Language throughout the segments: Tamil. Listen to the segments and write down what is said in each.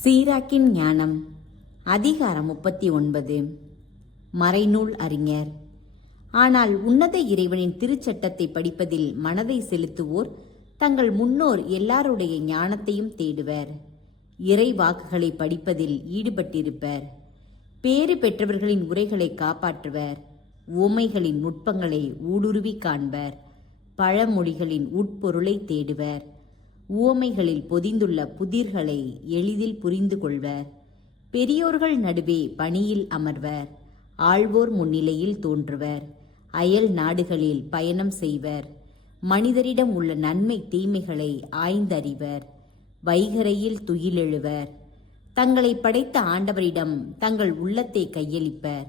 சீராக்கின் ஞானம் அதிகாரம் 39. மறைநூல் அறிஞர். ஆனால் உன்னத இறைவனின் திருச்சட்டத்தை படிப்பதில் மனதை செலுத்துவோர் தங்கள் முன்னோர் எல்லாருடைய ஞானத்தையும் தேடுவர். இறை வாக்குகளை படிப்பதில் ஈடுபட்டிருப்பர். பேறு பெற்றவர்களின் உரைகளை காப்பாற்றுவர். உவமைகளின் நுட்பங்களை ஊடுருவி காண்பர். பழமொழிகளின் உட்பொருளை தேடுவர். உவமைகளில் பொதிந்துள்ள புதிர்களை எளிதில் புரிந்து கொள்வர். பெரியோர்கள் நடுவே பணியில் அமர்வர். ஆள்வோர் முன்னிலையில் தோன்றுவர். அயல் நாடுகளில் பயணம் செய்வர். மனிதரிடம் உள்ள நன்மை தீமைகளை ஆய்ந்தறிவர். வைகரையில் துயிலெழுவர். தங்களை படைத்த ஆண்டவரிடம் தங்கள் உள்ளத்தை கையளிப்பர்.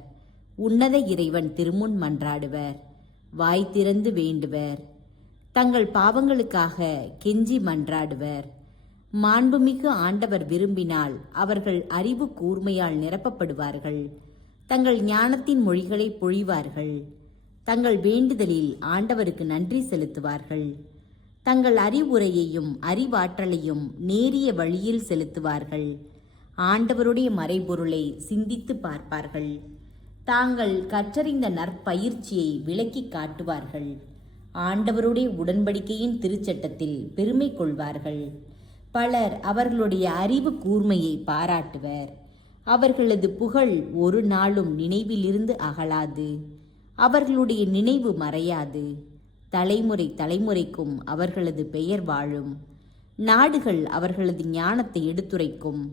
உன்னத இறைவன் திருமுன் மன்றாடுவர். வாய் திறந்து வேண்டுவர். தங்கள் பாவங்களுக்காக கெஞ்சி மன்றாடுவர். மாண்புமிகு ஆண்டவர் விரும்பினால் அவர்கள் அறிவு கூர்மையால் நிரப்பப்படுவார்கள். தங்கள் ஞானத்தின் மொழிகளை பொழிவார்கள். தங்கள் வேண்டுதலில் ஆண்டவருக்கு நன்றி செலுத்துவார்கள். தங்கள் அறிவுரையையும் அறிவாற்றலையும் நேரிய வழியில் செலுத்துவார்கள். ஆண்டவருடைய மறைபொருளை சிந்தித்து பார்ப்பார்கள். தாங்கள் கற்றறிந்த நற்பயிற்சியை விளக்கி காட்டுவார்கள். ஆண்டவருடைய உடன்படிக்கையின் திருச்சட்டத்தில் பெருமை கொள்வார்கள். பலர் அவர்களுடைய அறிவு கூர்மையை பாராட்டுவர். அவர்களது புகழ் ஒரு நாளும் நினைவிலிருந்து அகலாது. அவர்களுடைய நினைவு மறையாது. தலைமுறை தலைமுறைக்கும் அவர்களது பெயர் வாழும். நாடுகள் அவர்களது ஞானத்தை எடுத்துரைக்கும்.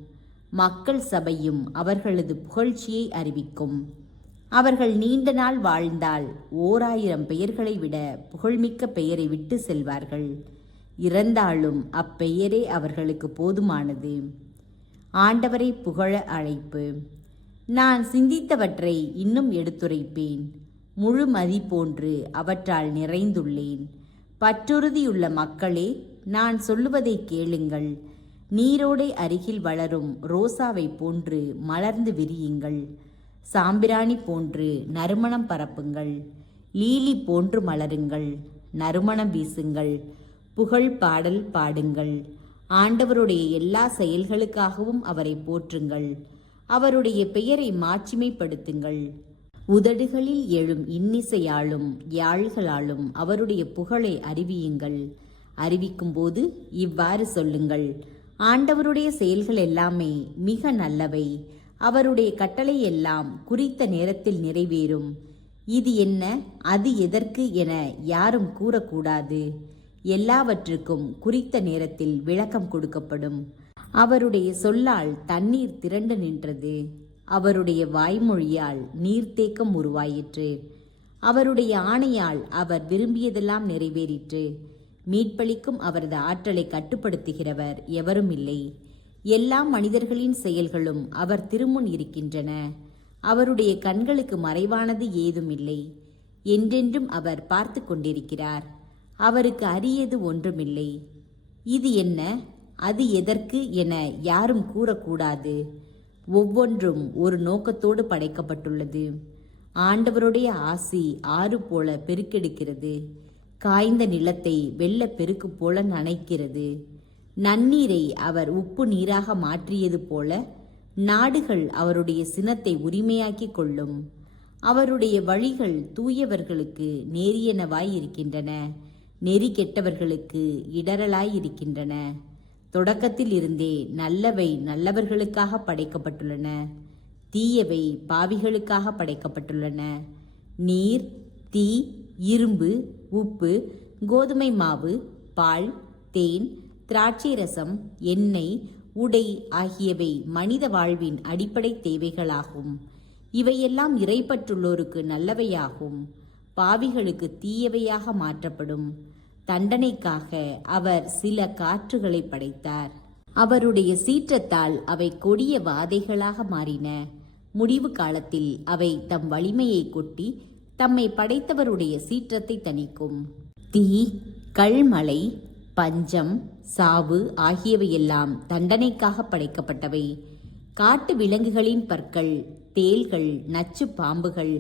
மக்கள் சபையும் அவர்களது புகழ்ச்சியை அறிவிக்கும். அவர்கள் நீண்ட நாள் வாழ்ந்தால் 1000 பெயர்களை விட புகழ்மிக்க பெயரை விட்டு செல்வார்கள். இறந்தாலும் அப்பெயரே அவர்களுக்கு போதுமானது. ஆண்டவரை புகழ அழைப்பு. நான் சிந்தித்தவற்றை இன்னும் எடுத்துரைப்பேன். முழு மதி போன்று அவற்றால் நிறைந்துள்ளேன். பற்றுறுதியுள்ள மக்களே, நான் சொல்லுவதை கேளுங்கள். நீரோடை அருகில் வளரும் ரோசாவை போன்று மலர்ந்து விரியுங்கள். சாம்பிராணி போன்று நறுமணம் பரப்புங்கள். லீலி போன்று மலருங்கள். நறுமணம் வீசுங்கள். புகழ் பாடல் பாடுங்கள். ஆண்டவருடைய எல்லா செயல்களுக்காகவும் அவரை போற்றுங்கள். அவருடைய பெயரை மாட்சிமைப்படுத்துங்கள். உதடுகளில் எழும் இன்னிசையாலும் யாழ்களாலும் அவருடைய புகழை அறிவியுங்கள். அறிவிக்கும் போது இவ்வாறு சொல்லுங்கள்: ஆண்டவருடைய செயல்கள் எல்லாமே மிக நல்லவை. அவருடைய கட்டளை எல்லாம் குறித்த நேரத்தில் நிறைவேறும். இது என்ன, அது எதற்கு என யாரும் கூறக்கூடாது. எல்லாவற்றுக்கும் குறித்த நேரத்தில் விளக்கம் கொடுக்கப்படும். அவருடைய சொல்லால் தண்ணீர் திரண்டு நின்றது. அவருடைய வாய்மொழியால் நீர்த்தேக்கம் உருவாயிற்று. அவருடைய ஆணையால் அவர் விரும்பியதெல்லாம் நிறைவேறிற்று. மீட்பளிக்கும் அவரது ஆற்றலை கட்டுப்படுத்துகிறவர் எவரும் இல்லை. எல்லா மனிதர்களின் செயல்களும் அவர் திருமுன் இருக்கின்றன. அவருடைய கண்களுக்கு மறைவானது ஏதுமில்லை. என்றென்றும் அவர் பார்த்து கொண்டிருக்கிறார். அவருக்கு அரியது ஒன்றுமில்லை. இது என்ன, அது எதற்கு என யாரும் கூறக்கூடாது. ஒவ்வொன்றும் ஒரு நோக்கத்தோடு படைக்கப்பட்டுள்ளது. ஆண்டவருடைய ஆசி ஆறு போல பெருக்கெடுக்கிறது. காய்ந்த நிலத்தை வெள்ளப் பெருக்கு போல நனைக்கிறது. நன்னீரை அவர் உப்பு நீராக மாற்றியது போல நாடுகள் அவருடைய சினத்தை உரிமையாக்கி கொள்ளும். அவருடைய வழிகள் தூயவர்களுக்கு நேரியனவாயிருக்கின்றன. நெறி கெட்டவர்களுக்கு இடரலாயிருக்கின்றன. தொடக்கத்தில் இருந்தே நல்லவை நல்லவர்களுக்காக படைக்கப்பட்டுள்ளன. தீயவை பாவிகளுக்காக படைக்கப்பட்டுள்ளன. நீர், தீ, இரும்பு, உப்பு, கோதுமை மாவு, பால், தேன், திராட்சை ரசம், எண்ணெய், உடை ஆகியவை மனித வாழ்வின் அடிப்படை தேவைகளாகும். இவையெல்லாம் இறைப்பற்றுள்ளோருக்கு நல்லவையாகும். பாவிகளுக்கு தீயவையாக மாற்றப்படும். தண்டனைக்காக அவர் சில காற்றுகளை படைத்தார். அவருடைய சீற்றத்தால் அவை கொடிய வாதைகளாக மாறின. முடிவு காலத்தில் அவை தம் வலிமையை கொட்டி தம்மை படைத்தவருடைய சீற்றத்தை தணிக்கும். தீ, கல்மழை, பஞ்சம், சாவு ஆகியவையெல்லாம் தண்டனைக்காக படைக்கப்பட்டவை. காட்டு விலங்குகளின் பற்கள், தேள்கள், நச்சு பாம்புகள்,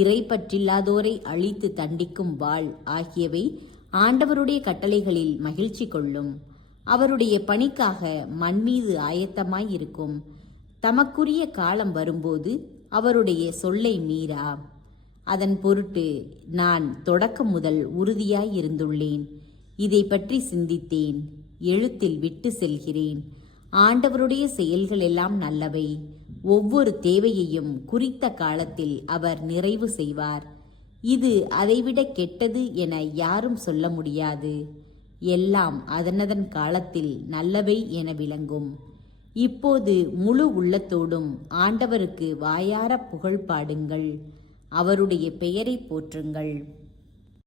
இறைப்பற்றில்லாதோரை அழித்து தண்டிக்கும் வாள் ஆகியவை ஆண்டவருடைய கட்டளைகளில் மகிழ்ச்சி கொள்ளும். அவருடைய பணிக்காக மண் மீது ஆயத்தமாயிருக்கும். தமக்குரிய காலம் வரும்போது அவருடைய சொல்லை மீறா. அதன் பொருட்டு நான் தொடக்கம் முதல் உறுதியாயிருந்துள்ளேன். இதை பற்றி சிந்தித்தேன், எழுத்தில் விட்டு செல்கிறேன். ஆண்டவருடைய செயல்கள் எல்லாம் நல்லவை. ஒவ்வொரு தேவையையும் குறித்த காலத்தில் அவர் நிறைவு செய்வார். இது அதைவிட கெட்டது என யாரும் சொல்ல முடியாது. எல்லாம் அதனதன் காலத்தில் நல்லவை என விளங்கும். இப்போது முழு உள்ளத்தோடும் ஆண்டவருக்கு வாயார புகழ் பாடுங்கள். அவருடைய பெயரை போற்றுங்கள்.